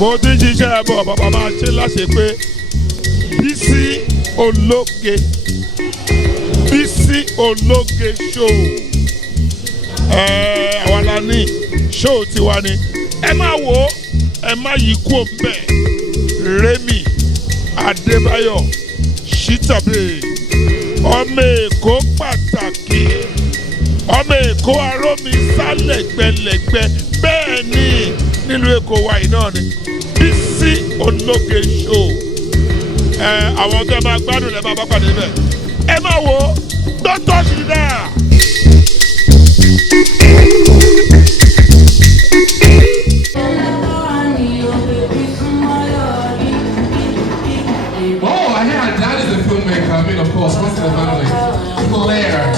Mo ti ń ṣiṣẹ́ bọ̀ bàbá máa ṣe láṣẹ pé Bisi ológe Bisi ológe show àwa la ní show tiwa ni ẹ má wò ó ẹ má yí kú òǹbẹ Remi Adébáyọ̀ Shitabe ọmọ Èkó pàtàkì ọmọ Èkó arómi sálẹ̀gbẹ̀lẹ̀gbẹ̀ bẹ́ẹ̀ ni nílùú Èkó wa yìí náà ni Bisi ológe show àwọn tó ẹ máa gbádùn ẹ máa bá pàdé bẹ́ẹ̀ ẹ má wò ó don't touch me there. I mean, of course, most of the family. Claire,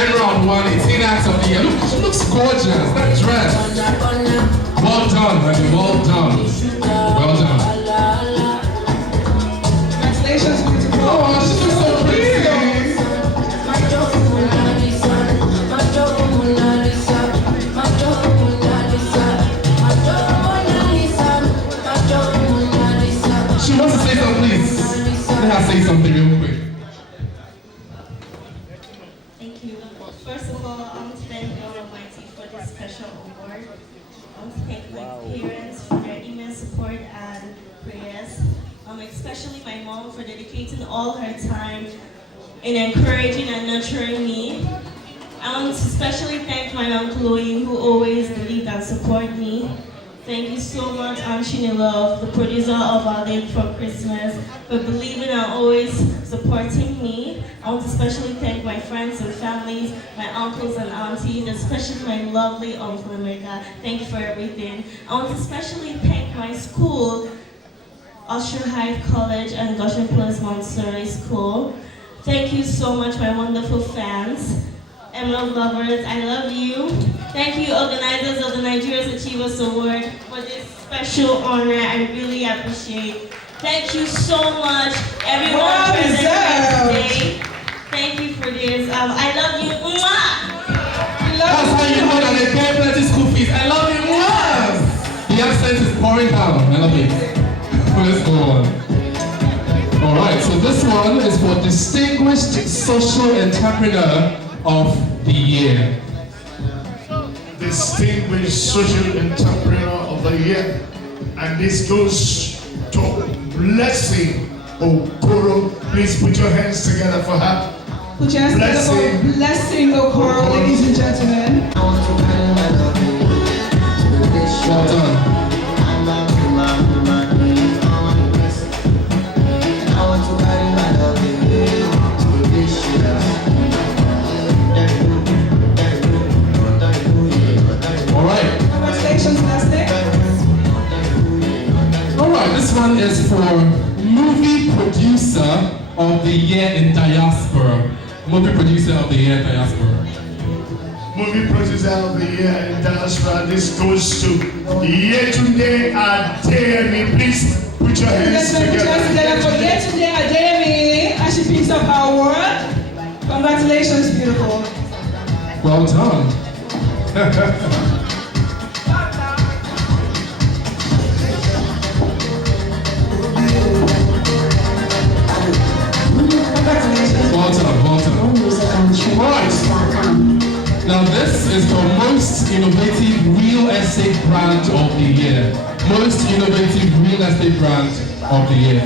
Enron won 18 acts of the year. Look, she looks gorgeous. That dress. Well done, honey. Well done. Well done. Congratulations, beautiful. Oh, she looks so pretty. She wants to say something, please. Let her say something real quick. First of all, I want to thank God Almighty for this special award. I want to thank my parents for their immense support and prayers. Especially my mom for dedicating all her time in encouraging and nurturing me. I want to especially thank my Aunt Chloe, who always believed and supported me. Thank you so much, Aunt Shinilove, the producer of Our Live for Christmas, for believing and always supporting me. I want to especially thank my friends and families, my uncles and aunties, especially my lovely Uncle America. Thank you for everything. I want to especially thank my school, Usher Hyde College and Goshen Plus Montessori School. Thank you so much, my wonderful fans. Emerald lovers, I love you. Thank you, organizers of the Nigeria's Archievers Award, for this special honor. I really appreciate. Thank you so much, everyone present here today. Thank you for this. I love you. That's how you know that they pay plenty school fees. I love you. The accent is pouring down. I love it. Let's go on. All right, so this one is for Distinguished Social Entrepreneur of the Year. Distinguished Social Entrepreneur of the Year. And this goes to Blessing Okoro. Please put your hands together for her. Put your hands together for Blessing Okoro, ladies and gentlemen. Well done. This one is for Movie Producer of the Year in Diaspora. Movie Producer of the Year in Diaspora. Movie Producer of the Year in Diaspora. This goes to Yetunde Adeyemi. Please put your hands together. Put your hands together for Yetunde Adeyemi as she picks up her award. Congratulations, beautiful. Well done. Right. Now this is the most innovative real estate brand of the year. Most innovative real estate brand of the year.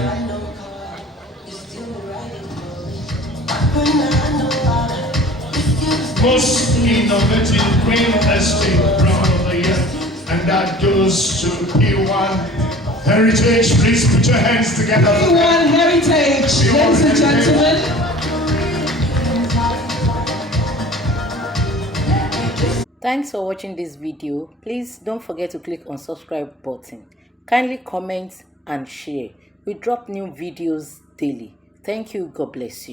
Most innovative real estate brand of the year. And that goes to P1 Heritage. Please put your hands together. P1 Heritage, ladies and gentlemen. Thanks for watching this video. Please don't forget to click on subscribe button. Kindly comment and share. We drop new videos daily. Thank you. God bless you.